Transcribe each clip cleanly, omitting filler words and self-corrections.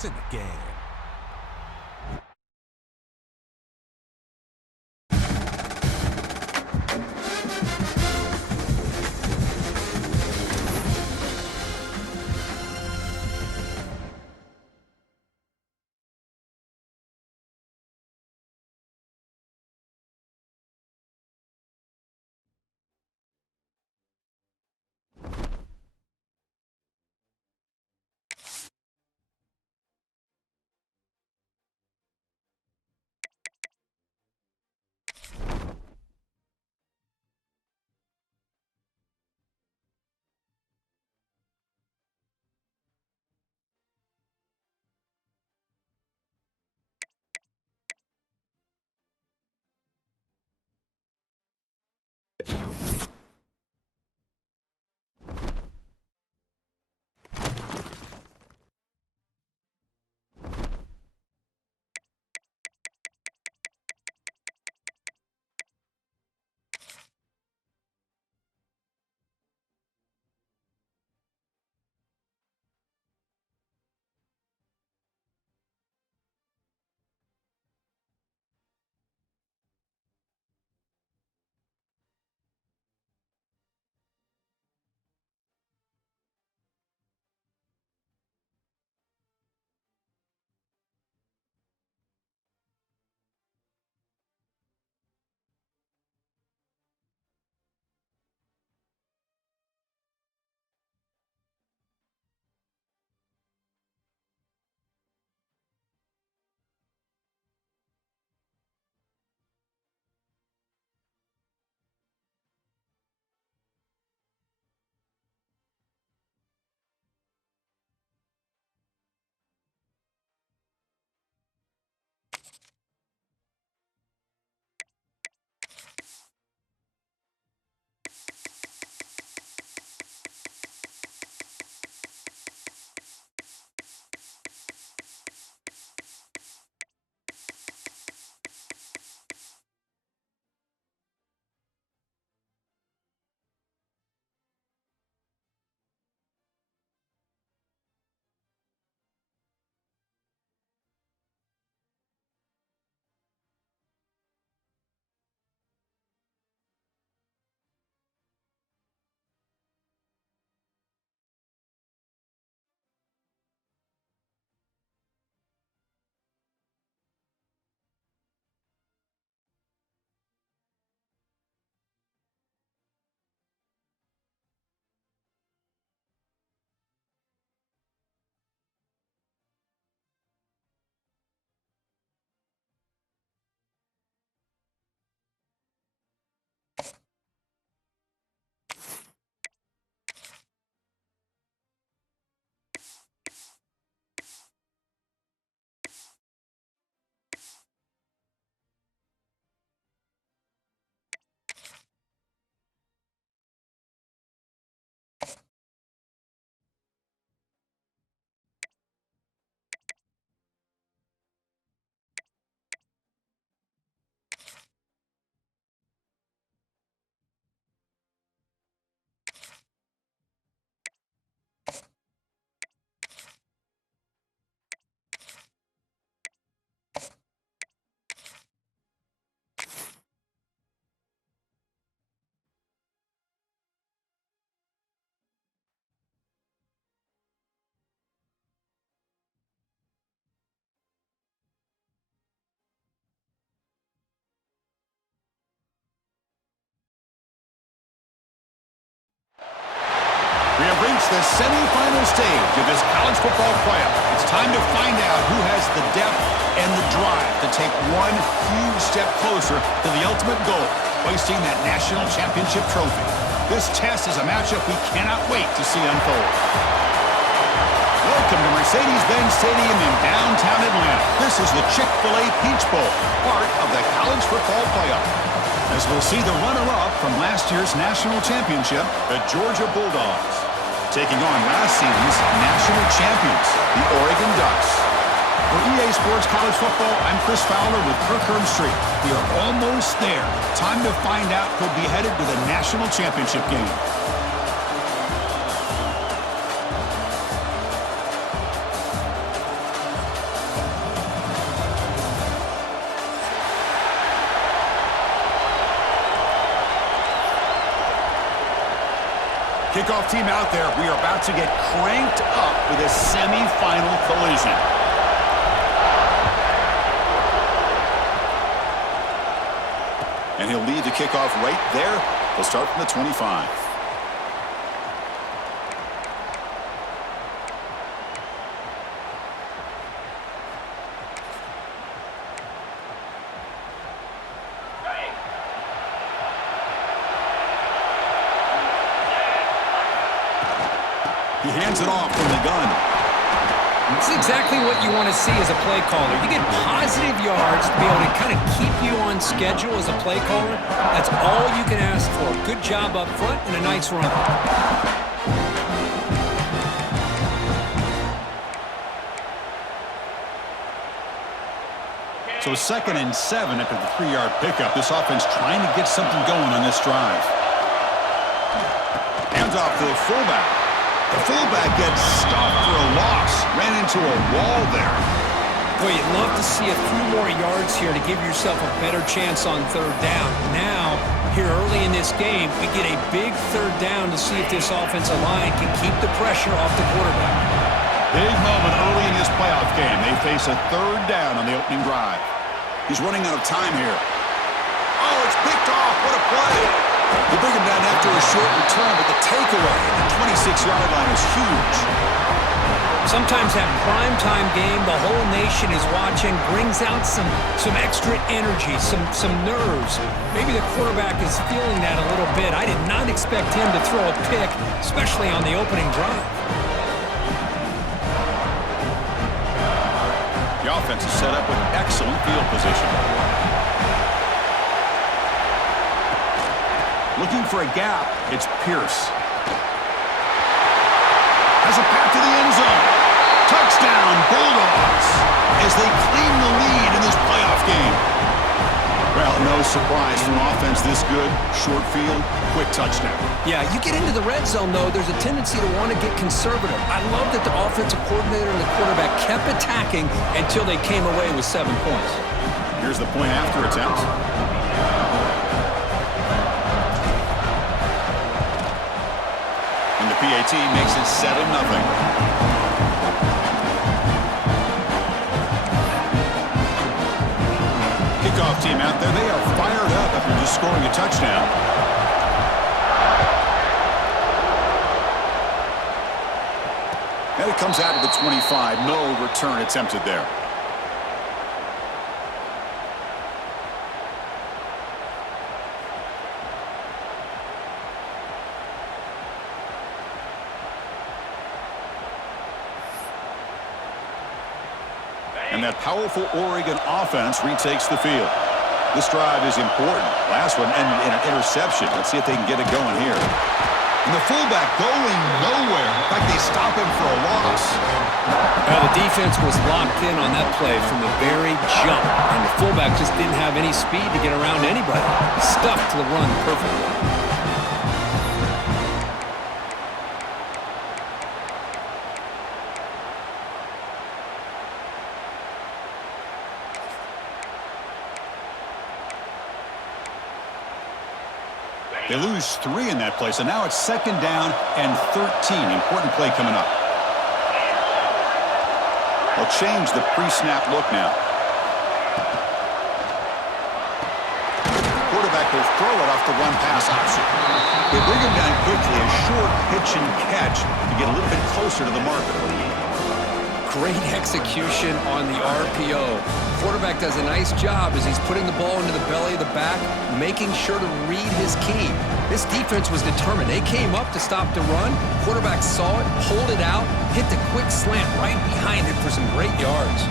It's in the game. We have reached the semifinal stage of this college football playoff. It's time to find out who has the depth and the drive to take one huge step closer to the ultimate goal, hoisting that national championship trophy. This test is a matchup we cannot wait to see unfold. Welcome to Mercedes-Benz Stadium in downtown Atlanta. This is the Chick-fil-A Peach Bowl, part of the college football playoff. As we'll see the runner-up from last year's national championship, the Georgia Bulldogs, taking on last season's national champions, the Oregon Ducks. For EA Sports College Football, I'm Chris Fowler with Kirk Herbstreit. We are almost there. Time to find out who'll be headed to the national championship game. Kickoff team out there. We are about to get cranked up with a semi-final collision. And he'll lead the kickoff right there. They'll start from the 25. He hands it off from the gun. It's exactly what you want to see as a play caller. You get positive yards to be able to kind of keep you on schedule as a play caller. That's all you can ask for. Good job up front and a nice run. So 2nd and 7 after the 3-yard pickup. This offense trying to get something going on this drive. Hands off to the fullback. The fullback gets stopped for a loss. Ran into a wall there. Boy, you'd love to see a few more yards here to give yourself a better chance on 3rd down. Now, here early in this game, we get a big 3rd down to see if this offensive line can keep the pressure off the quarterback. Big moment early in this playoff game. They face a 3rd down on the opening drive. He's running out of time here. Oh, it's picked off. What a play. They bring him down after a short return, but the takeaway at the 26-yard line is huge. Sometimes that primetime game, the whole nation is watching, brings out some extra energy, some nerves. Maybe the quarterback is feeling that a little bit. I did not expect him to throw a pick, especially on the opening drive. The offense is set up with excellent field position. Looking for a gap, it's Pierce. Has a path to the end zone. Touchdown, Bulldogs, as they claim the lead in this playoff game. Well, no surprise from offense this good. Short field, quick touchdown. Yeah, you get into the red zone, though, there's a tendency to want to get conservative. I love that the offensive coordinator and the quarterback kept attacking until they came away with 7 points. Here's the point after attempt. PAT makes it 7-0. Kickoff team out there. They are fired up after just scoring a touchdown. And it comes out of the 25. No return attempted there. And that powerful Oregon offense retakes the field. This drive is important. Last one ended in an interception. Let's see if they can get it going here. And the fullback going nowhere. In fact, they stop him for a loss. Well, the defense was locked in on that play from the very jump. And the fullback just didn't have any speed to get around anybody. Stuffed the run perfectly. They lose 3 in that play, so now it's 2nd down and 13. Important play coming up. They'll change the pre-snap look now. Quarterback will throw it off the run-pass option. They bring him down quickly, a short pitch and catch to get a little bit closer to the marker. Great execution on the RPO. Quarterback does a nice job as he's putting the ball into the belly of the back, making sure to read his key. This defense was determined. They came up to stop the run. Quarterback saw it, pulled it out, hit the quick slant right behind it for some great yards.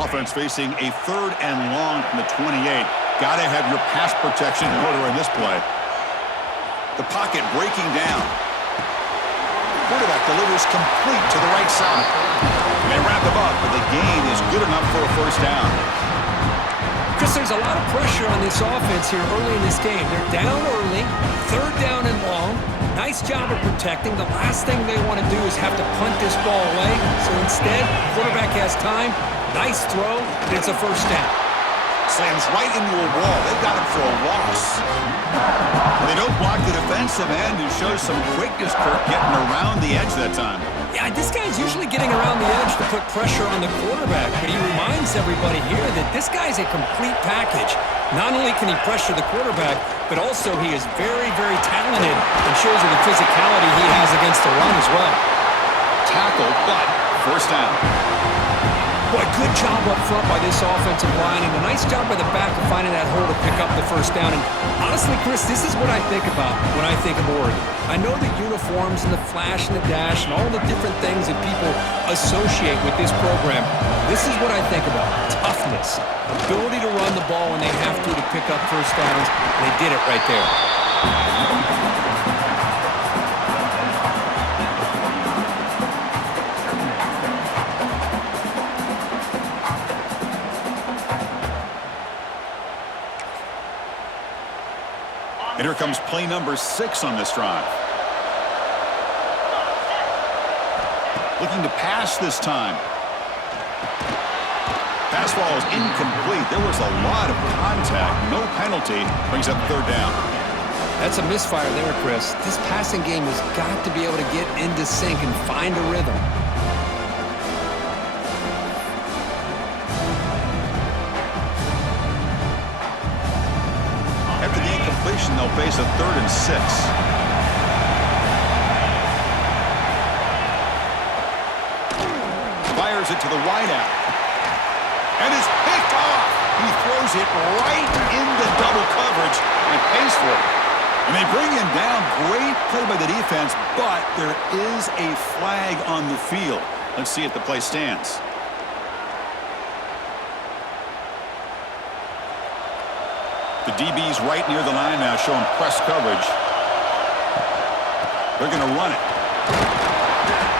Offense facing a 3rd and long from the 28. Got to have your pass protection in order in this play. The pocket breaking down. Quarterback delivers complete to the right side. They wrap him up, but the gain is good enough for a 1st down. Chris, there's a lot of pressure on this offense here early in this game. They're down early, 3rd down and long. Nice job of protecting. The last thing they want to do is have to punt this ball away. So instead, quarterback has time. Nice throw, and it's a 1st down. Slams right into a wall. They got him for a loss. They don't block the defensive end, who shows some quickness, Kirk, getting around the edge that time. Yeah, this guy's usually getting around the edge to put pressure on the quarterback, but he reminds everybody here that this guy's a complete package. Not only can he pressure the quarterback, but also he is very, very talented and shows you the physicality he has against the run as well. Tackle, but first down. Boy, good job up front by this offensive line, and a nice job by the back of finding that hole to pick up the first down. And honestly, Chris, this is what I think about when I think of Oregon. I know the uniforms and the flash and the dash and all the different things that people associate with this program. This is what I think about. Toughness. Ability to run the ball when they have to pick up first downs, and they did it right there. And here comes play number 6 on this drive. Looking to pass this time. Pass ball is incomplete. There was a lot of contact. No penalty. Brings up third down. That's a misfire there, Chris. This passing game has got to be able to get into sync and find a rhythm. After the incompletion, they'll face a 3rd and 6. Fires it to the wideout. And is picked off. He throws it right into double coverage and pays for it. And they bring him down. Great play by the defense, but there is a flag on the field. Let's see if the play stands. The DB's right near the line now, showing press coverage. They're going to run it.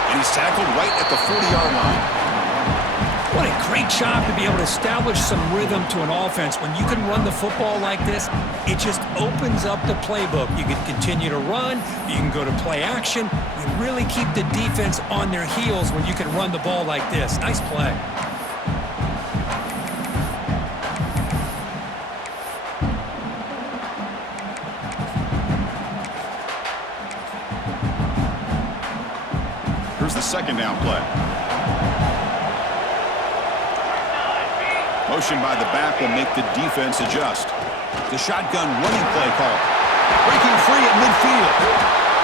And he's tackled right at the 40-yard line. What a great job to be able to establish some rhythm to an offense. When you can run the football like this, it just opens up the playbook. You can continue to run. You can go to play action. You really keep the defense on their heels when you can run the ball like this. Nice play. Here's the second down play. Motion by the back will make the defense adjust. The shotgun running play call. Breaking free at midfield.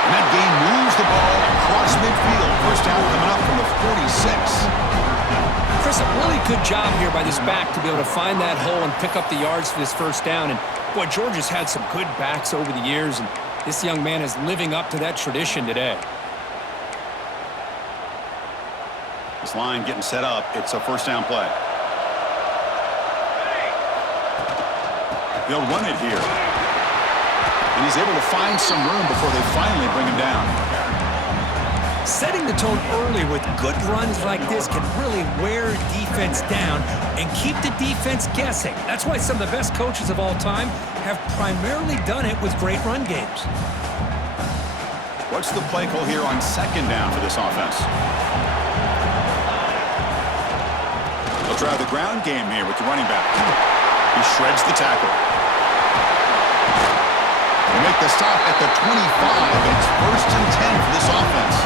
And that gain moves the ball across midfield. First down coming up from the 46. Chris, a really good job here by this back to be able to find that hole and pick up the yards for this first down. And, boy, Georgia's had some good backs over the years, and this young man is living up to that tradition today. This line getting set up. It's a first down play. They'll run it here. And he's able to find some room before they finally bring him down. Setting the tone early with good runs like this can really wear defense down and keep the defense guessing. That's why some of the best coaches of all time have primarily done it with great run games. What's the play call here on second down for this offense? They'll try the ground game here with the running back. He shreds the tackle. They make the stop at the 25. It's 1st and 10 for this offense.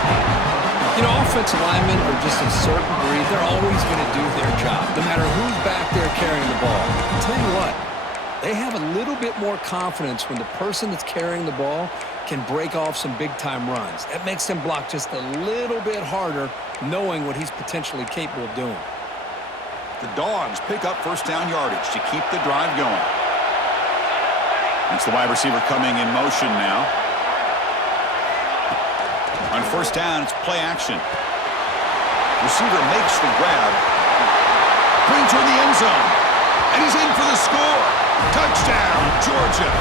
You know, offensive linemen are just a certain breed. They're always going to do their job, no matter who's back there carrying the ball. I'll tell you what, they have a little bit more confidence when the person that's carrying the ball can break off some big-time runs. That makes them block just a little bit harder, knowing what he's potentially capable of doing. The Dogs pick up first down yardage to keep the drive going. It's the wide receiver coming in motion now. On first down, it's play action. Receiver makes the grab. Brings her in the end zone. And he's in for the score. Touchdown, Georgia.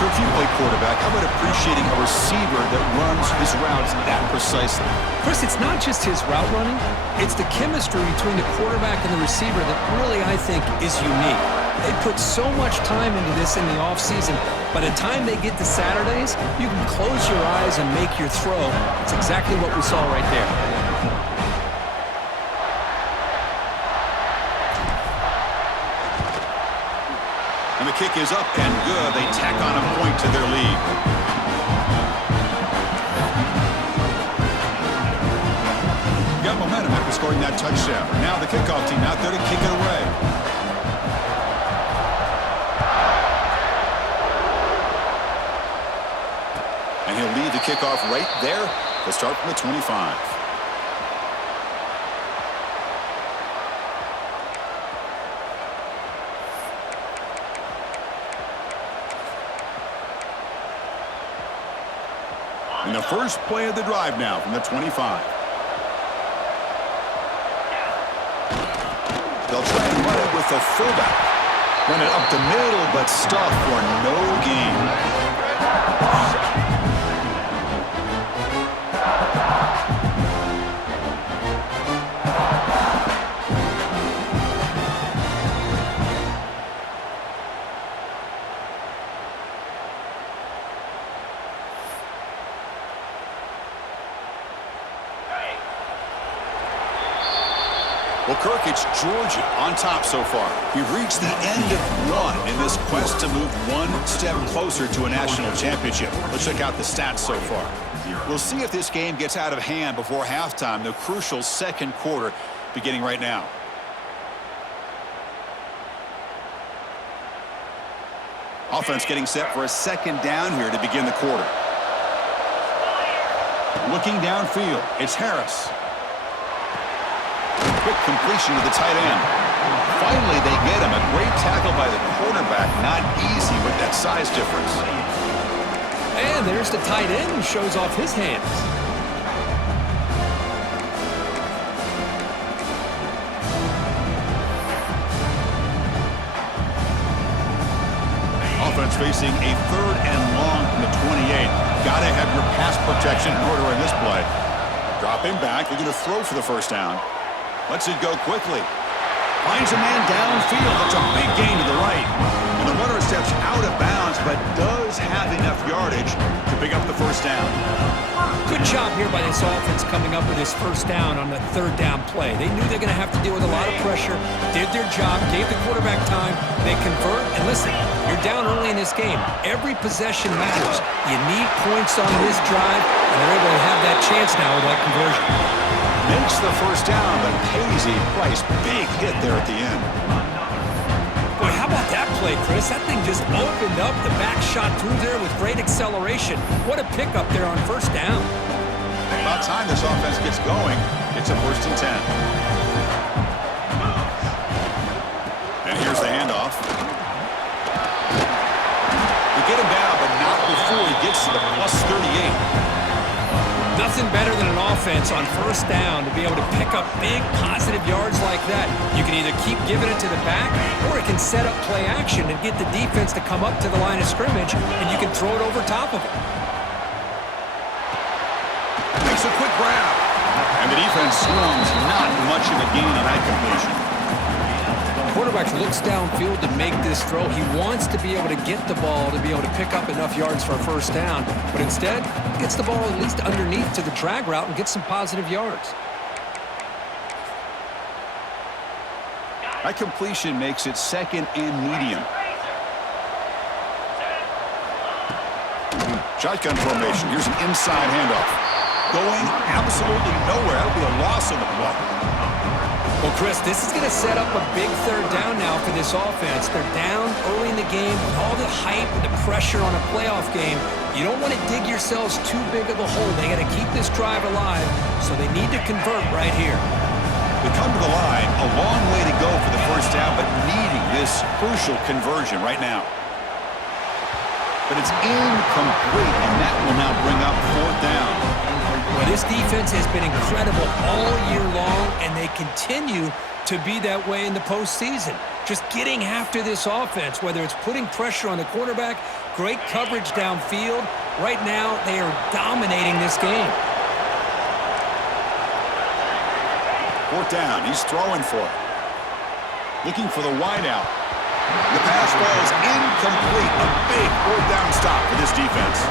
Kirk, you play quarterback. How about appreciating a receiver that runs his routes that precisely? Chris, it's not just his route running. It's the chemistry between the quarterback and the receiver that really, I think, is unique. They put so much time into this in the offseason. By the time they get to Saturdays, you can close your eyes and make your throw. It's exactly what we saw right there. And the kick is up and good. They tack on a point to their lead. Got momentum after scoring that touchdown. Now the kickoff team out there to kick it away. And he'll lead the kickoff right there to start from the 25. And the first play of the drive now from the 25. They'll try and run it with the fullback. Run it up the middle, but stuffed for no gain. Well, Kirk, it's Georgia on top so far. We've reached the end of one in this quest to move one step closer to a national championship. Let's check out the stats so far. We'll see if this game gets out of hand before halftime, the crucial second quarter beginning right now. Offense getting set for a second down here to begin the quarter. Looking downfield, it's Harris. Quick completion to the tight end. Finally, they get him. A great tackle by the quarterback. Not easy with that size difference. And there's the tight end who shows off his hands. Offense facing a 3rd and long from the 28. Got to have your pass protection in order in this play. Dropping back. They're going to throw for the first down. Lets it go quickly. Finds a man downfield. That's a big gain to the right. And the runner steps out of bounds, but does have enough yardage to pick up the first down. Good job here by this offense coming up with this first down on the 3rd down play. They knew they're going to have to deal with a lot of pressure, did their job, gave the quarterback time, they convert, and listen, you're down early in this game. Every possession matters. You need points on this drive, and they're able to have that chance now with that conversion. Makes the first down, but pays a price. Big hit there at the end. Boy, how about that play, Chris? That thing just opened up. The back shot through there with great acceleration. What a pickup there on first down. About time this offense gets going. It's a 1st and 10. And here's the handoff. We get him down, but not before he gets to the +38. Nothing better than an offense on first down to be able to pick up big positive yards like that. You can either keep giving it to the back, or it can set up play action and get the defense to come up to the line of scrimmage, and you can throw it over top of it. Makes a quick grab. And the defense slums. Not much of a gain on that completion. Quarterback looks downfield to make this throw. He wants to be able to get the ball to be able to pick up enough yards for a first down, but instead he gets the ball at least underneath to the drag route and gets some positive yards. That completion makes it 2nd and medium. Shotgun formation. Here's an inside handoff. Going absolutely nowhere. That'll be a loss on the play. Well, Chris, this is going to set up a big 3rd down now for this offense. They're down early in the game with all the hype and the pressure on a playoff game. You don't want to dig yourselves too big of a hole. They got to keep this drive alive, so they need to convert right here. They come to the line, a long way to go for the first down, but needing this crucial conversion right now. But it's incomplete, and that will now bring up 4th down. Well, this defense has been incredible all year long, and they continue to be that way in the postseason. Just getting after this offense, whether it's putting pressure on the quarterback, great coverage downfield. Right now, they are dominating this game. 4th down. He's throwing for it. Looking for the wideout. The pass ball is incomplete. A big 4th down stop for this defense.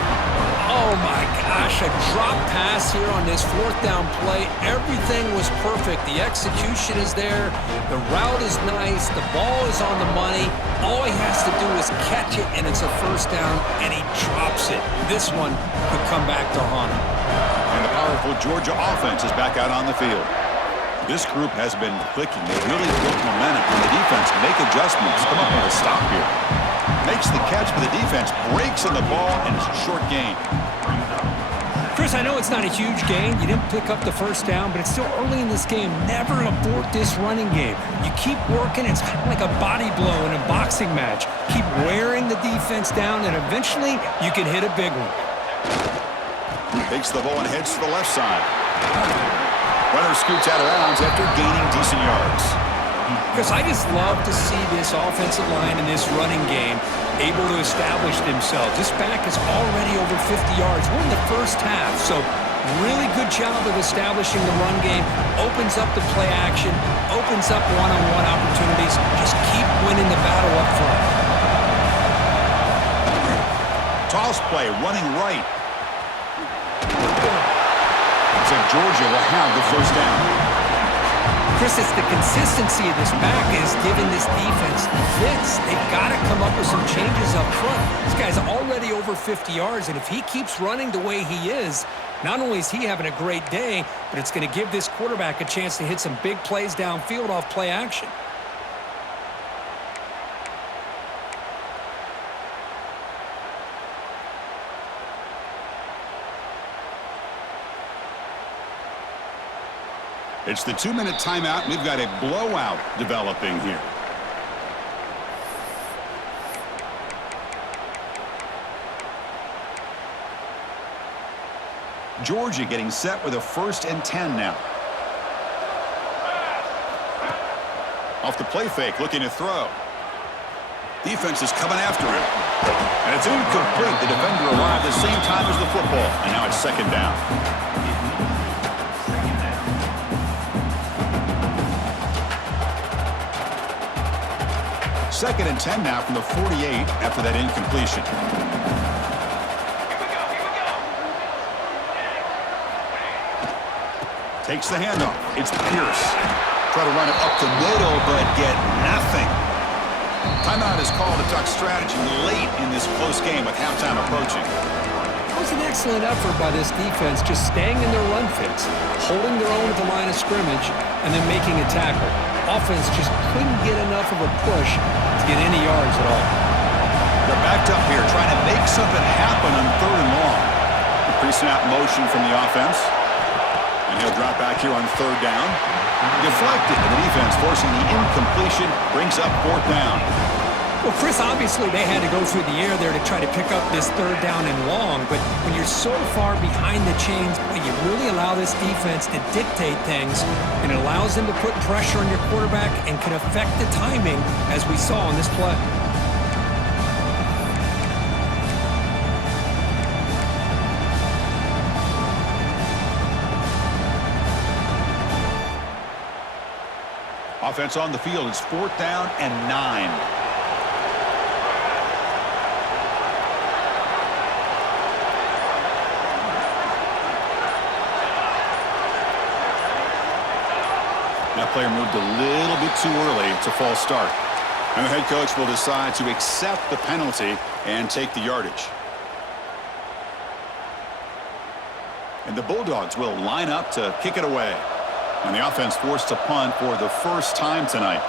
Oh my gosh, a drop pass here on this fourth down play. Everything was perfect. The execution is there. The route is nice. The ball is on the money. All he has to do is catch it, and it's a first down, and he drops it. This one could come back to haunt him. And the powerful Georgia offense is back out on the field. This group has been clicking. They really built momentum, and the defense make adjustments. Come up with a stop here. Makes the catch, but the defense breaks on the ball, and it's a short gain. Chris, I know it's not a huge gain. You didn't pick up the first down, but it's still early in this game. Never abort this running game. You keep working. It's kind of like a body blow in a boxing match. Keep wearing the defense down, and eventually you can hit a big one. Takes the ball and heads to the left side. Runner scoots out of bounds after gaining decent yards. Chris, I just love to see this offensive line in this running game able to establish themselves. This back is already over 50 yards. We're in the first half, so really good job of establishing the run game. Opens up the play action, opens up one-on-one opportunities. Just keep winning the battle up front. Toss play, running right. So Georgia will have the first down. Chris, it's the consistency of this back is giving this defense fits. They've got to come up with some changes up front. This guy's already over 50 yards, and if he keeps running the way he is, not only is he having a great day, but it's going to give this quarterback a chance to hit some big plays downfield off play action. It's the 2-minute timeout. We've got a blowout developing here. Georgia getting set with a 1st and 10 now. Off the play fake, looking to throw. Defense is coming after him. And it's incomplete. The defender arrived at the same time as the football. And now it's 2nd down. 2nd and 10 now from the 48 after that incompletion. Takes the handoff. It's Pierce. Try to run it up the middle, but get nothing. Timeout is called to talk strategy late in this close game with halftime approaching. It was an excellent effort by this defense, just staying in their run fits, holding their own at the line of scrimmage, and then making a tackle. Offense just couldn't get enough of a push to get any yards at all. They're backed up here, trying to make something happen on 3rd and long. Pre-snap motion from the offense. And he'll drop back here on 3rd down. Deflected, and the defense forcing the incompletion, brings up 4th down. Well, Chris, obviously they had to go through the air there to try to pick up this 3rd down and long, but when you're so far behind the chains, you really allow this defense to dictate things, and it allows them to put pressure on your quarterback and can affect the timing, as we saw on this play. Offense on the field. It's 4th down and 9. That player moved a little bit too early. It's a false start. And the head coach will decide to accept the penalty and take the yardage. And the Bulldogs will line up to kick it away. And the offense forced to punt for the first time tonight.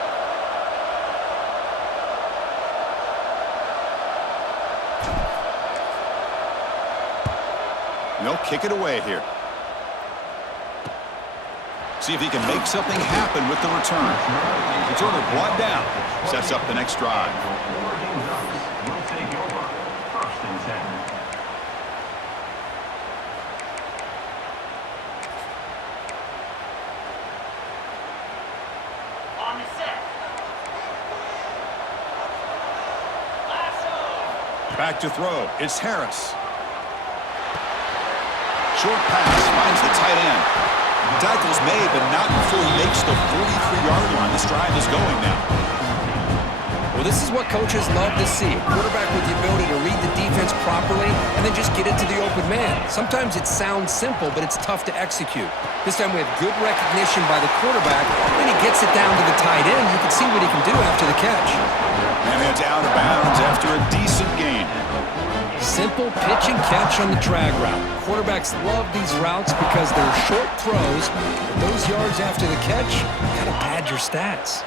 And they'll kick it away here. See if he can make something happen with the return. Returner brought down. Sets up the next drive. Back to throw. It's Harris. Short pass finds the tight end. Tackles made, but not before he makes the 43-yard line. This drive is going now. Well, this is what coaches love to see. A quarterback with the ability to read the defense properly and then just get it to the open man. Sometimes it sounds simple, but it's tough to execute. This time we have good recognition by the quarterback, and he gets it down to the tight end. You can see what he can do after the catch. And it's out of bounds after a decent gain. Simple pitch and catch on the drag route. Quarterbacks love these routes because they're short throws, but those yards after the catch kind of pad your stats.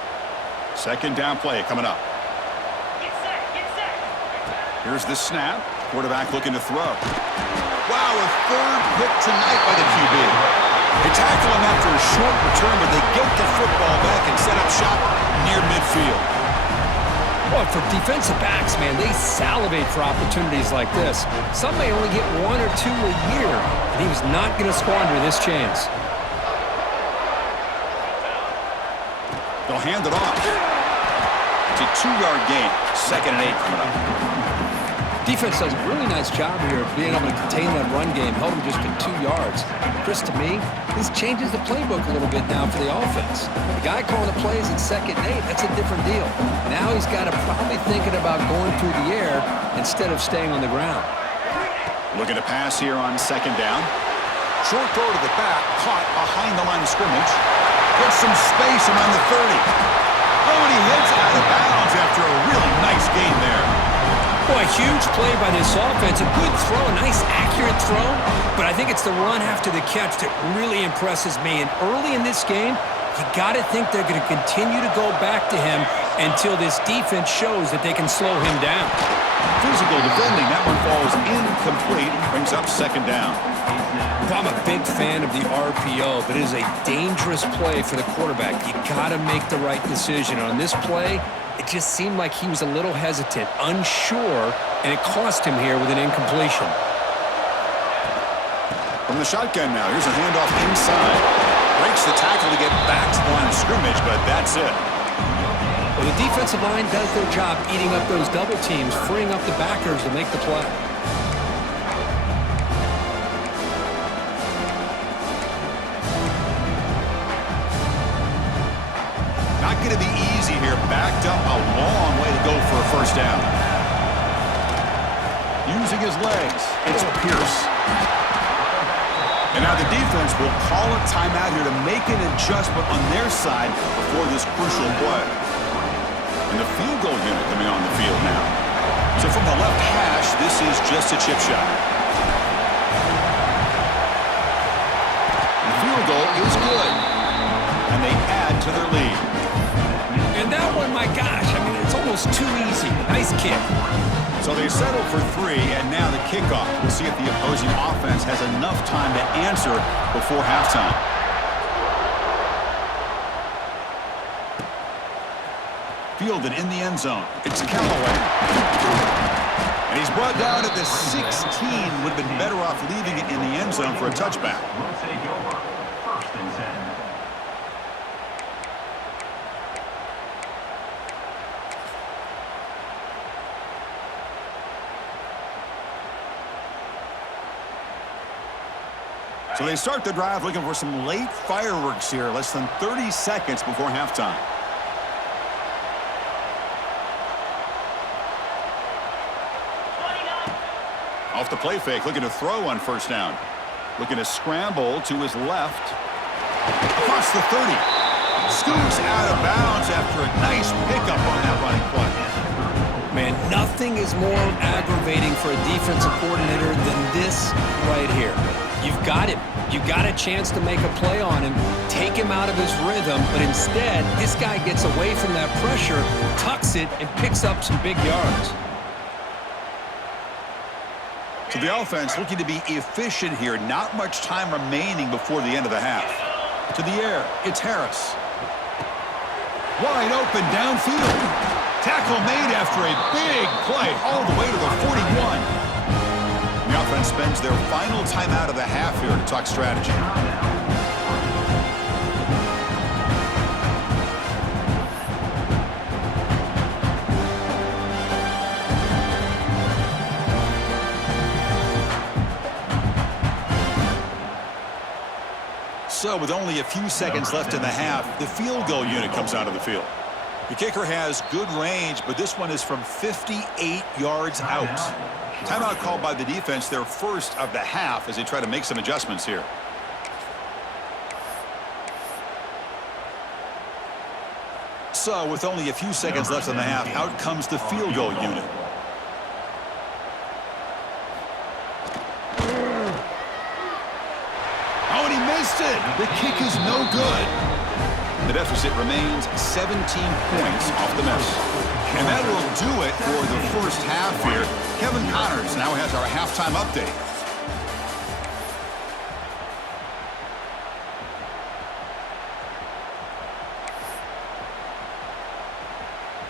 Second down play coming up. Here's the snap. Quarterback looking to throw. Wow, a third pick tonight by the QB. They tackle him after a short return, but they get the football back and set up shop near midfield. Well, for defensive backs, man, they salivate for opportunities like this. Some may only get 1 or 2 a year, and he was not going to squander this chance. They'll hand it off. It's a 2-yard gain. 2nd and 8 coming up. Defense does a really nice job here of being able to contain that run game, held him just to 2 yards. Chris, to me, this changes the playbook a little bit now for the offense. The guy calling the plays at 2nd and 8, that's a different deal. Now he's got to probably thinking about going through the air instead of staying on the ground. Looking to pass here on 2nd down. Short throw to the back, caught behind the line of scrimmage. Gets some space around the 30. Oh, and he heads out of bounds after a really nice gain there. Boy, huge play by this offense. A good throw, a nice accurate throw. But I think it's the run after the catch that really impresses me. And early in this game, you got to think they're going to continue to go back to him until this defense shows that they can slow him down. Physical defending. That one falls incomplete. Brings up 2nd down. Well, I'm a big fan of the RPO, but it is a dangerous play for the quarterback. You got to make the right decision. On this play, it just seemed like he was a little hesitant, unsure, and it cost him here with an incompletion. From the shotgun now, here's a handoff inside. Breaks the tackle to get back to the line of scrimmage, but that's it. Well, the defensive line does their job eating up those double teams, freeing up the backers to make the play. Not going to be easy here. Backed up a long way to go for a 1st down. Using his legs, it's Pierce. And now the defense will call a timeout here to make an adjustment on their side before this crucial play. And the field goal unit coming on the field now. So from the left hash, this is just a chip shot. The field goal is good. And they add to their lead. And that one, my gosh, I mean, it's almost too easy. Nice kick. So they settle for 3, and now the kickoff. We'll see if the opposing offense has enough time to answer before halftime. Fielded in the end zone. It's Callaway. And he's brought down at the 16. Would have been better off leaving it in the end zone for a touchback. We'll take over 1st and 10. So they start the drive looking for some late fireworks here, less than 30 seconds before halftime. Off the play fake, looking to throw on 1st down. Looking to scramble to his left. Across the 30. Scoots out of bounds after a nice pickup on that running play. Man, nothing is more aggravating for a defensive coordinator than this right here. You've got him. You got a chance to make a play on him, take him out of his rhythm, but instead, this guy gets away from that pressure, tucks it, and picks up some big yards. So the offense looking to be efficient here. Not much time remaining before the end of the half. To the air, it's Harris. Wide open downfield. Tackle made after a big play all the way to the 41. The offense spends their final timeout of the half here to talk strategy. So with only a few seconds left in the half, the field goal unit comes out of the field. The kicker has good range, but this one is from 58 yards out. Timeout called by the defense, their first of the half, as they try to make some adjustments here. So, with only a few seconds left in the half, out comes the field goal unit. Oh, and he missed it! The kick is no good. The deficit remains 17 points off the miss. And that will do it for the first half here. Kevin Connors now has our halftime update.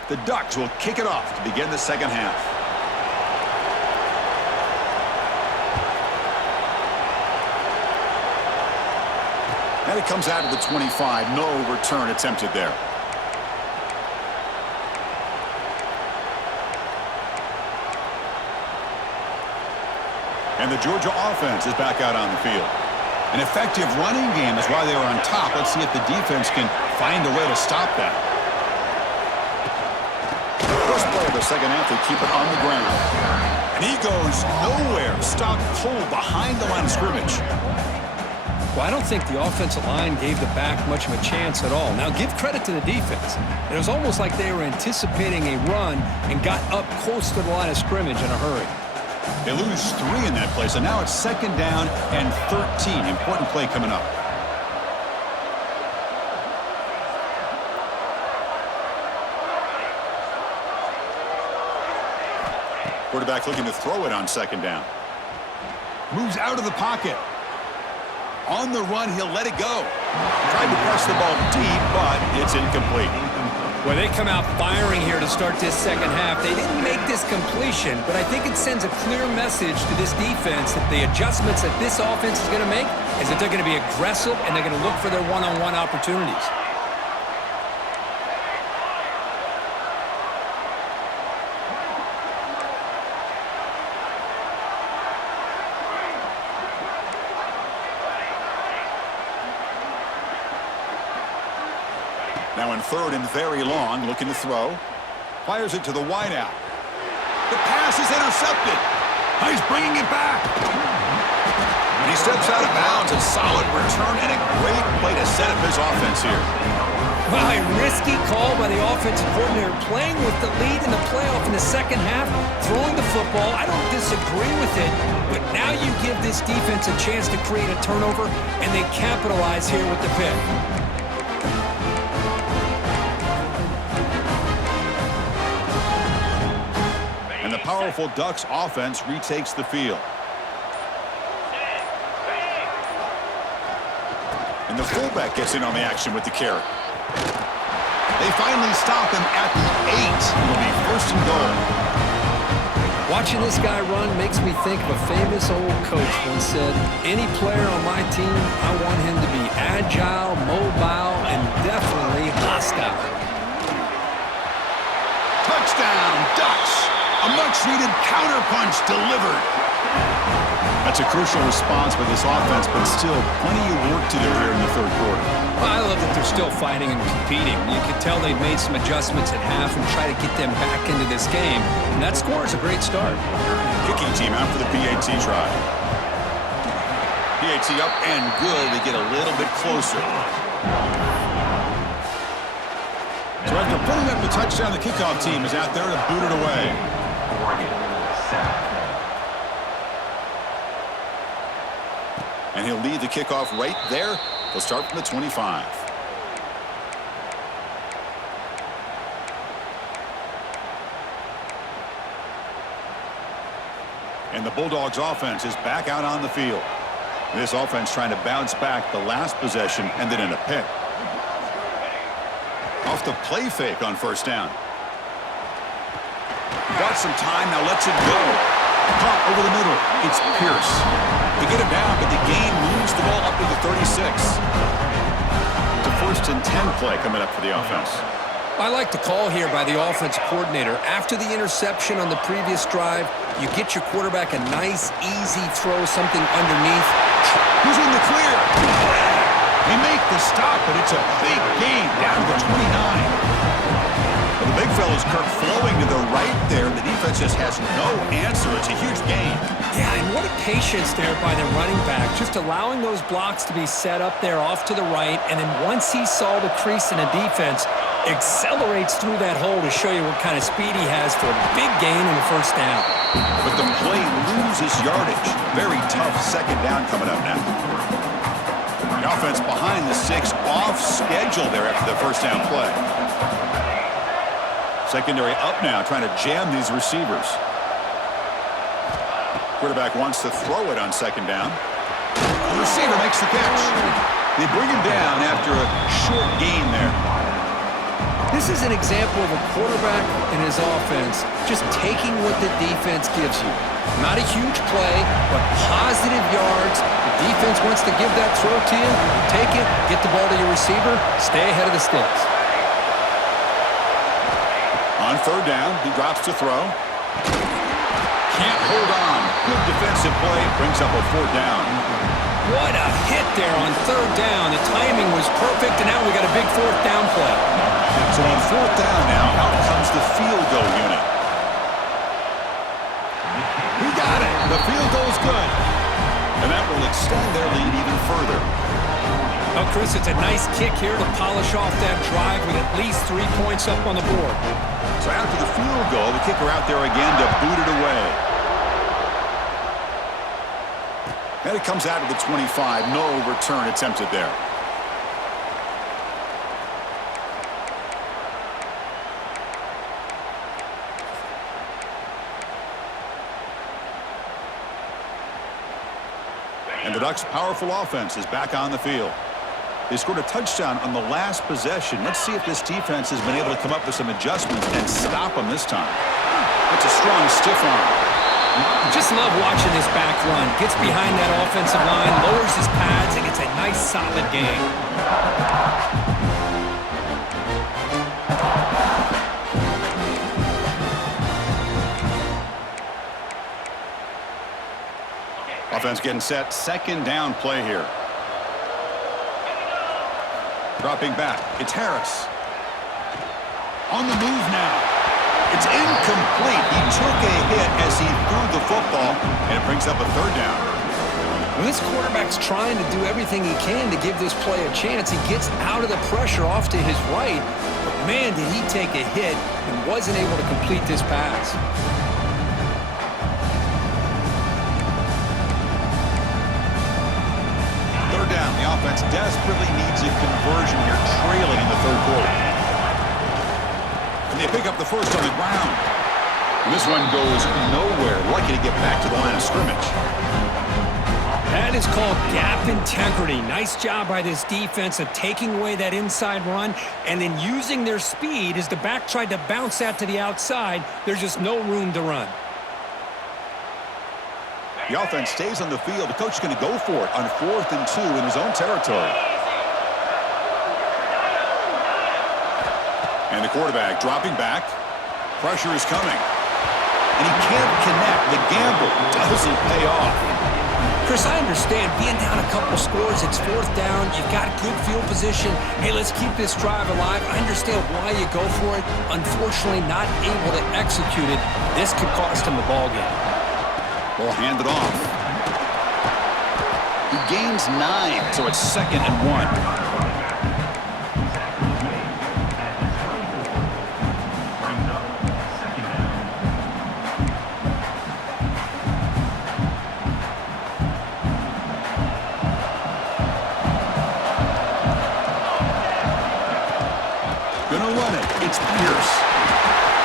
The Ducks will kick it off to begin the second half. And it comes out of the 25. No return attempted there. And the Georgia offense is back out on the field. An effective running game is why they were on top. Let's see if the defense can find a way to stop that. First play of the second half, they keep it on the ground. And he goes nowhere. Stopped cold behind the line of scrimmage. Well, I don't think the offensive line gave the back much of a chance at all. Now, give credit to the defense. It was almost like they were anticipating a run and got up close to the line of scrimmage in a hurry. They lose 3 in that play, so now it's second down and 13. Important play coming up. Quarterback looking to throw it on second down. Moves out of the pocket. On the run, he'll let it go. Tried to press the ball deep, but it's incomplete. Well, they come out firing here to start this second half. They didn't make this completion, but I think it sends a clear message to this defense that the adjustments that this offense is going to make is that they're going to be aggressive and they're going to look for their one-on-one opportunities. Now in third and very long, looking to throw. Fires it to the wideout. The pass is intercepted. He's bringing it back. And he steps out of bounds. A solid return and a great play to set up his offense here. Well, a risky call by the offensive coordinator, playing with the lead in the playoff in the second half, throwing the football. I don't disagree with it, but now you give this defense a chance to create a turnover, and they capitalize here with the pick. And the powerful Ducks offense retakes the field. And the fullback gets in on the action with the carry. They finally stop him at the 8. It'll be first and goal. Watching this guy run makes me think of a famous old coach once said, any player on my team, I want him to be agile, mobile, and definitely hostile. Touchdown, Ducks! A much-needed counterpunch delivered. That's a crucial response by this offense, but still plenty of work to do here in the third quarter. Well, I love that they're still fighting and competing. You can tell they've made some adjustments at half and try to get them back into this game. And that score is a great start. Kicking team out for the PAT try. PAT up and good. They get a little bit closer. So after putting up the touchdown, the kickoff team is out there to boot it away. And he'll lead the kickoff right there. They'll start from the 25. And the Bulldogs offense is back out on the field. This offense trying to bounce back the last possession, ended in a pick. Off the play fake on first down. Got some time, now lets it go. Caught over the middle. It's Pierce. They get it down, but the game moves the ball up to the 36. The first and 10 play coming up for the offense. I like the call here by the offensive coordinator. After the interception on the previous drive, you get your quarterback a nice, easy throw, something underneath. Who's in the clear? They make the stop, but it's a big gain down to the 29. big fella's Kirk flowing to the right there. The defense just has no answer. It's a huge gain. Yeah, and what a patience there by the running back, just allowing those blocks to be set up there off to the right, and then once he saw the crease in the defense, accelerates through that hole to show you what kind of speed he has for a big gain in the first down. But the play loses yardage. Very tough second down coming up now. The offense behind the 6, off schedule there after the first down play. Secondary up now, trying to jam these receivers. Quarterback wants to throw it on second down. The receiver makes the catch. They bring him down after a short gain there. This is an example of a quarterback and his offense just taking what the defense gives you. Not a huge play, but positive yards. The defense wants to give that throw to you. You take it, get the ball to your receiver, stay ahead of the sticks. On third down, he drops to throw. Can't hold on. Good defensive play. Brings up a fourth down. What a hit there on third down. The timing was perfect, and now we got a big fourth down play. So on fourth down now, out comes the field goal unit. He got it. The field goal's good. And that will extend their lead even further. Oh, Chris, it's a nice kick here to polish off that drive with at least 3 points up on the board. So after the field goal, the kicker out there again to boot it away. And it comes out of the 25. No return attempted there. And the Ducks' powerful offense is back on the field. They scored a touchdown on the last possession. Let's see if this defense has been able to come up with some adjustments and stop them this time. That's a strong stiff arm. Just love watching this back run. Gets behind that offensive line, lowers his pads, and gets a nice solid gain. Offense getting set. Second down play here. Dropping back. It's Harris. On the move now. It's incomplete. He took a hit as he threw the football, and it brings up a third down. When this quarterback's trying to do everything he can to give this play a chance, he gets out of the pressure off to his right. But, man, did he take a hit and wasn't able to complete this pass. Third down. The offense desperately needs a conversion here, trailing in the third quarter. And they pick up the first on the ground. And this one goes nowhere. Lucky to get back to the line of scrimmage. That is called gap integrity. Nice job by this defense of taking away that inside run and then using their speed as the back tried to bounce that to the outside. There's just no room to run. The offense stays on the field. The coach is going to go for it on 4th and 2 in his own territory. And the quarterback dropping back. Pressure is coming. And he can't connect. The gamble doesn't pay off. Chris, I understand being down a couple scores, it's fourth down, you've got good field position. Hey, let's keep this drive alive. I understand why you go for it. Unfortunately, not able to execute it. This could cost him the ball game. Ball handed off. He gains 9, so it's 2nd and 1. It's Pierce.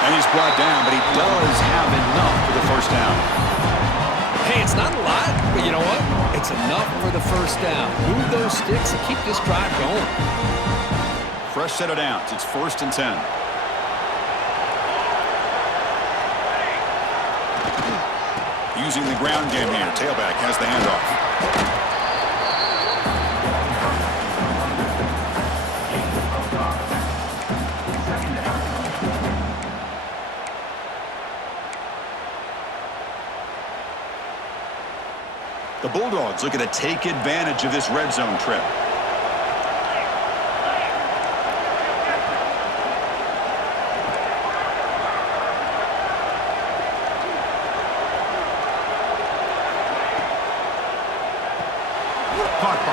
And he's brought down, but he does have enough for the first down. Hey, it's not a lot, but you know what? It's enough for the first down. Move those sticks and keep this drive going. Fresh set of downs. It's 1st and 10. Using the ground game here. Tailback has the handoff. The Bulldogs looking to take advantage of this red zone trip.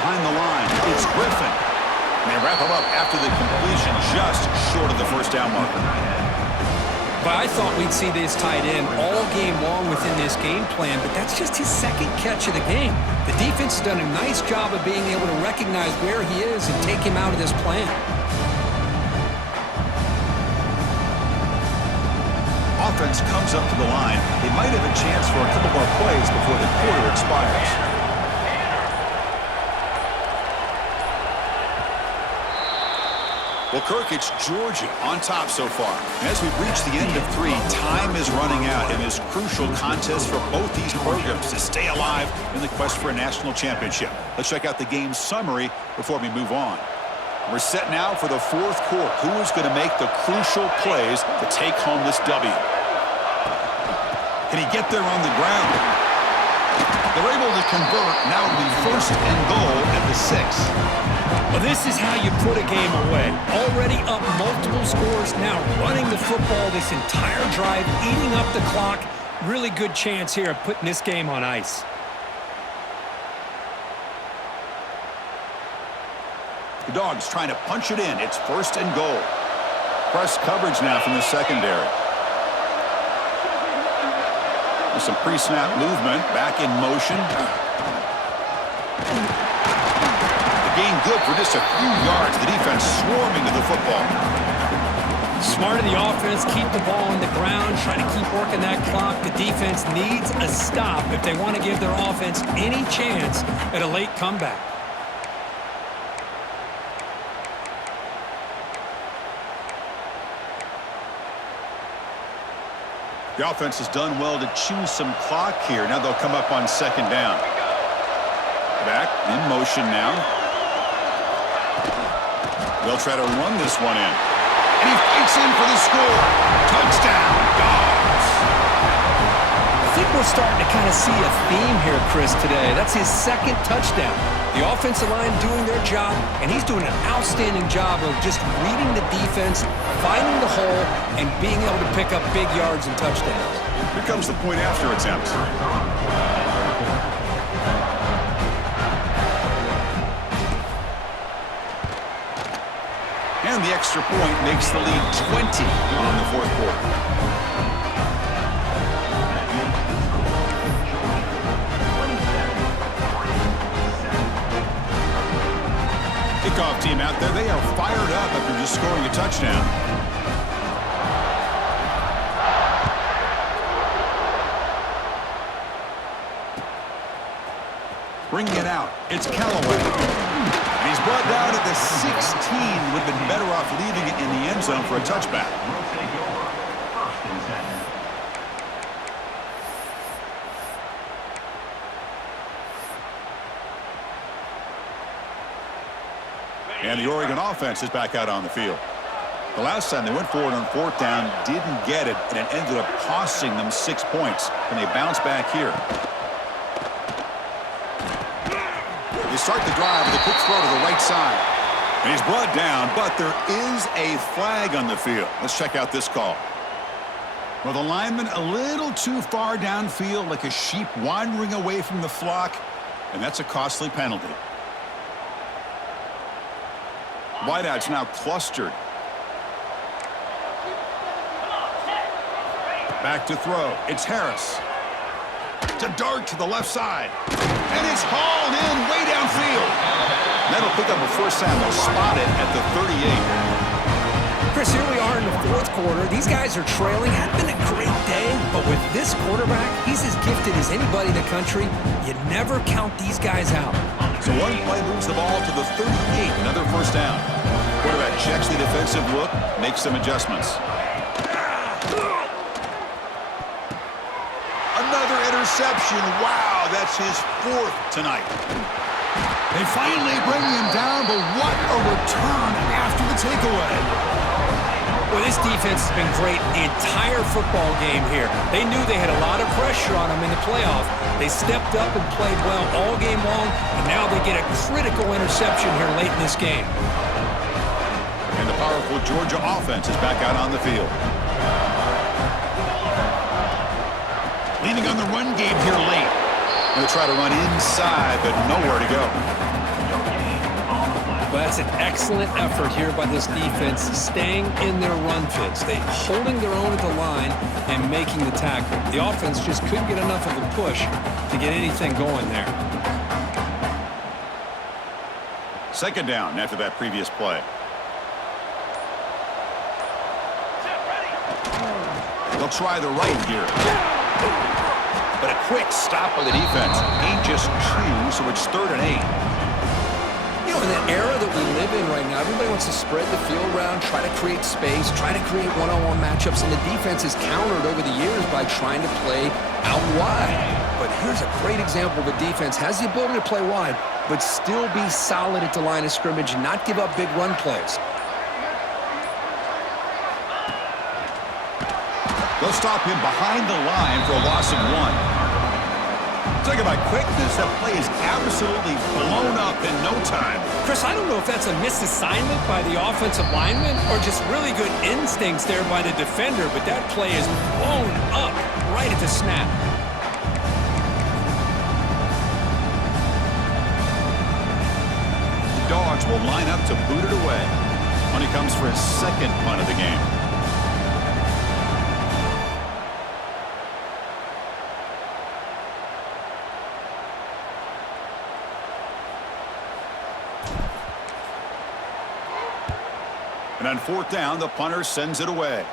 behind the line. It's Griffin. And they wrap him up after the completion just short of the first down marker. But I thought we'd see this tight end all game long within this game plan, but that's just his second catch of the game. The defense has done a nice job of being able to recognize where he is and take him out of this plan. Offense comes up to the line. They might have a chance for a couple more plays before the quarter expires. Well, Kirk, it's Georgia on top so far. As we've reached the end of 3, time is running out in this crucial contest for both these programs to stay alive in the quest for a national championship. Let's check out the game summary before we move on. We're set now for the fourth quarter. Who is going to make the crucial plays to take home this W? Can he get there on the ground? They're able to convert. Now it'll be first and goal at the 6. Well, this is how you put a game away. Already up multiple scores, now running the football this entire drive, eating up the clock. Really good chance here of putting this game on ice. The Dogs trying to punch it in. It's first and goal. Press coverage now from the secondary. There's some pre-snap movement. Back in motion. Gain good for just a few yards. The defense swarming to the football. Smart of the offense, keep the ball on the ground, try to keep working that clock. The defense needs a stop if they want to give their offense any chance at a late comeback. The offense has done well to choose some clock here. Now they'll come up on second down. Back in motion now. They'll try to run this one in. And he fights in for the score. Touchdown, Dogs. I think we're starting to kind of see a theme here, Chris, today. That's his second touchdown. The offensive line doing their job, and he's doing an outstanding job of just reading the defense, finding the hole, and being able to pick up big yards and touchdowns. Here comes the point after attempt. And the extra point makes the lead 20 on the fourth quarter. Kickoff team out there. They are fired up after just scoring a touchdown. Bringing it out. It's Callaway. He's brought down at the 16. Would have been better off leaving it in the end zone for a touchback. And the Oregon offense is back out on the field. The last time they went forward on fourth down, didn't get it, and it ended up costing them 6 points. And they bounce back here. They start the drive with a quick throw to the right side. And he's brought down, but there is a flag on the field. Let's check out this call. Well, the lineman a little too far downfield, like a sheep wandering away from the flock, and that's a costly penalty. Wideouts now clustered. Back to throw. It's Harris. To dart to the left side. And it's hauled in way downfield. That'll pick up a first down. They'll spot it at the 38. Chris, here we are in the fourth quarter. These guys are trailing. Had been a great day, but with this quarterback, he's as gifted as anybody in the country. You never count these guys out. So one play moves the ball to the 38. Another first down. Quarterback checks the defensive look, makes some adjustments. Another interception. Wow, that's his fourth tonight. They finally bring him down, but what a return after the takeaway. Well, this defense has been great the entire football game here. They knew they had a lot of pressure on them in the playoff. They stepped up and played well all game long, and now they get a critical interception here late in this game. And the powerful Georgia offense is back out on the field. Leaning on the run game here late. They'll try to run inside, but nowhere to go. Well, that's an excellent effort here by this defense, staying in their run fits. They holding their own at the line and making the tackle. The offense just couldn't get enough of a push to get anything going there. Second down after that previous play. They'll try the right here. But a quick stop by the defense. Ain't just 2, so it's 3rd and 8. You know, in the era that we live in right now, everybody wants to spread the field around, try to create space, try to create one-on-one matchups, and the defense has countered over the years by trying to play out wide. But here's a great example of a defense has the ability to play wide, but still be solid at the line of scrimmage, not give up big run plays. They'll stop him behind the line for a loss of 1. Talking about quickness, that play is absolutely blown up in no time. Chris, I don't know if that's a misassignment by the offensive lineman or just really good instincts there by the defender, but that play is blown up right at the snap. The Dogs will line up to boot it away when he comes for his second punt of the game. And on 4th down, the punter sends it away.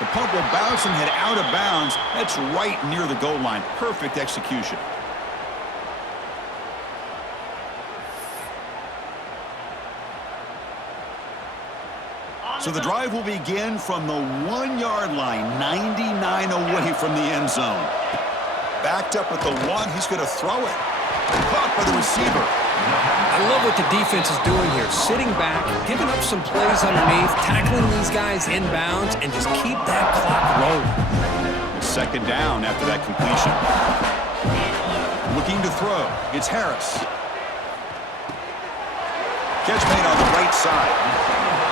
The punt will bounce and head out of bounds. That's right near the goal line. Perfect execution. So the drive will begin from the 1-yard line, 99 away from the end zone. Backed up at the 1, he's going to throw it. Caught by the receiver. I love what the defense is doing here. Sitting back, giving up some plays underneath, tackling these guys inbounds, and just keep that clock rolling. Second down after that completion. Looking to throw. It's Harris. Catch made on the right side.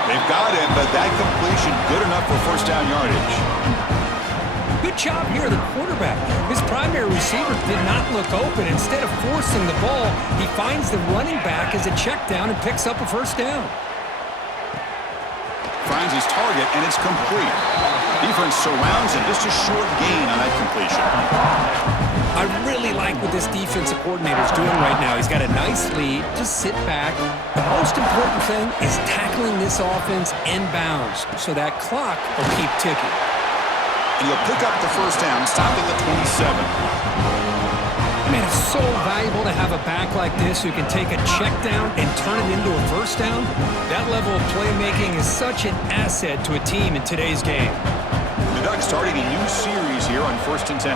They've got him, but that completion good enough for first down yardage. Good job here, the quarterback. His primary receiver did not look open. Instead of forcing the ball, he finds the running back as a check down and picks up a first down. Finds his target, and it's complete. Defense surrounds him. Just a short gain on that completion. I really like what this defensive coordinator is doing right now. He's got a nice lead. Just sit back. The most important thing is tackling this offense inbounds so that clock will keep ticking. And he'll pick up the first down, stop at the 27. Man, it's so valuable to have a back like this who can take a check down and turn it into a first down. That level of playmaking is such an asset to a team in today's game. The Ducks starting a new series here on 1st and 10.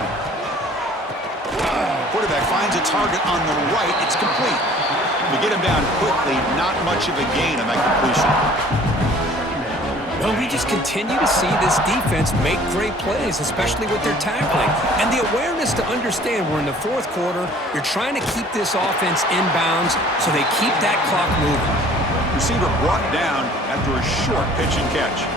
Quarterback finds a target on the right. It's complete. To get him down quickly, not much of a gain on that completion. Well, we just continue to see this defense make great plays, especially with their tackling. And the awareness to understand we're in the 4th quarter, you're trying to keep this offense inbounds so they keep that clock moving. Receiver brought down after a short pitch and catch.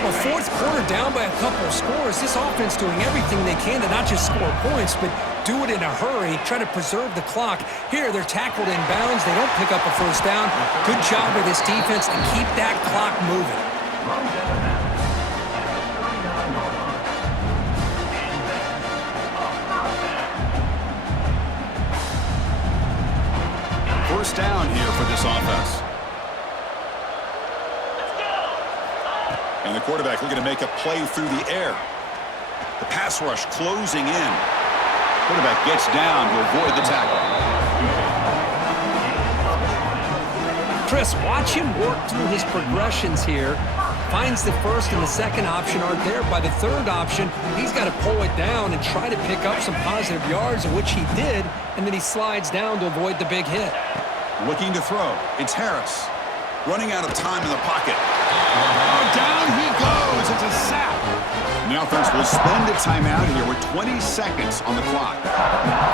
Well, 4th quarter down by a couple of scores. This offense doing everything they can to not just score points, but do it in a hurry, try to preserve the clock. Here, they're tackled in bounds. They don't pick up a first down. Good job by this defense to keep that clock moving. First down here for this offense. And the quarterback looking to make a play through the air. The pass rush closing in. Quarterback gets down to avoid the tackle. Chris, watch him work through his progressions here. Finds the first and the second option aren't there. By the third option, he's got to pull it down and try to pick up some positive yards, of which he did, and then he slides down to avoid the big hit. Looking to throw. It's Harris. Running out of time in the pocket. Oh, down he goes. It's a sack. And the offense will spend a timeout here with 20 seconds on the clock.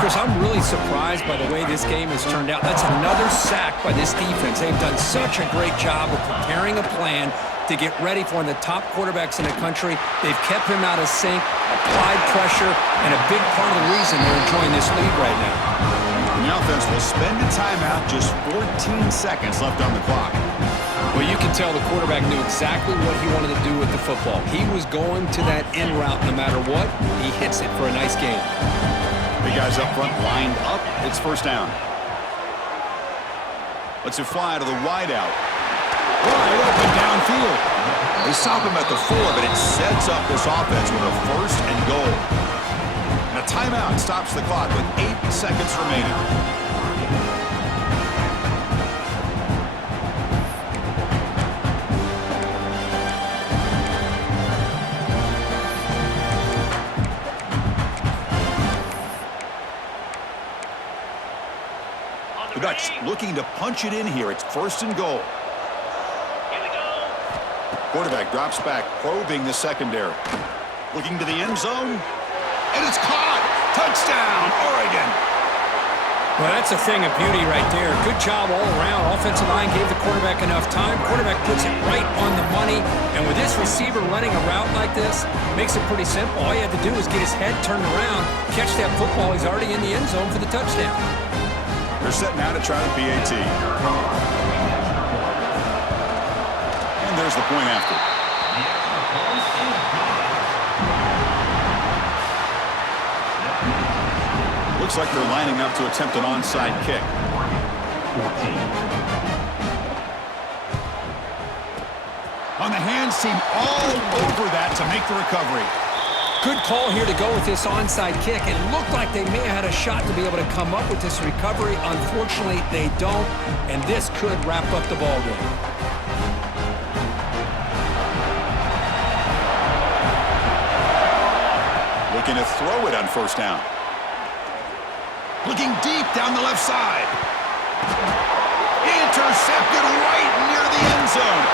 Chris, I'm really surprised by the way this game has turned out. That's another sack by this defense. They've done such a great job of preparing a plan to get ready for one of the top quarterbacks in the country. They've kept him out of sync, applied pressure, and a big part of the reason they're enjoying this lead right now. And the offense will spend a timeout, just 14 seconds left on the clock. Well, you can tell the quarterback knew exactly what he wanted to do with the football. He was going to that end route no matter what. He hits it for a nice gain. The guys up front lined up. It's first down. Lets it fly to the wideout. Wide open downfield. They stop him at the 4, but it sets up this offense with a first and goal. And a timeout stops the clock with 8 seconds remaining. The Ducks looking to punch it in here. It's first and goal. Here we go. Quarterback drops back, probing the secondary. Looking to the end zone. And it's caught! Touchdown, Oregon! Well, that's a thing of beauty right there. Good job all around. Offensive line gave the quarterback enough time. Quarterback puts it right on the money. And with this receiver running a route like this, makes it pretty simple. All you had to do was get his head turned around, catch that football. He's already in the end zone for the touchdown. They're setting out to try the PAT. And there's the point after. Looks like they're lining up to attempt an onside kick. 14. On the hands team all over that to make the recovery. Good call here to go with this onside kick. It looked like they may have had a shot to be able to come up with this recovery. Unfortunately, they don't, and this could wrap up the ball game. Looking to throw it on first down. Looking deep down the left side. Intercepted right near the end zone.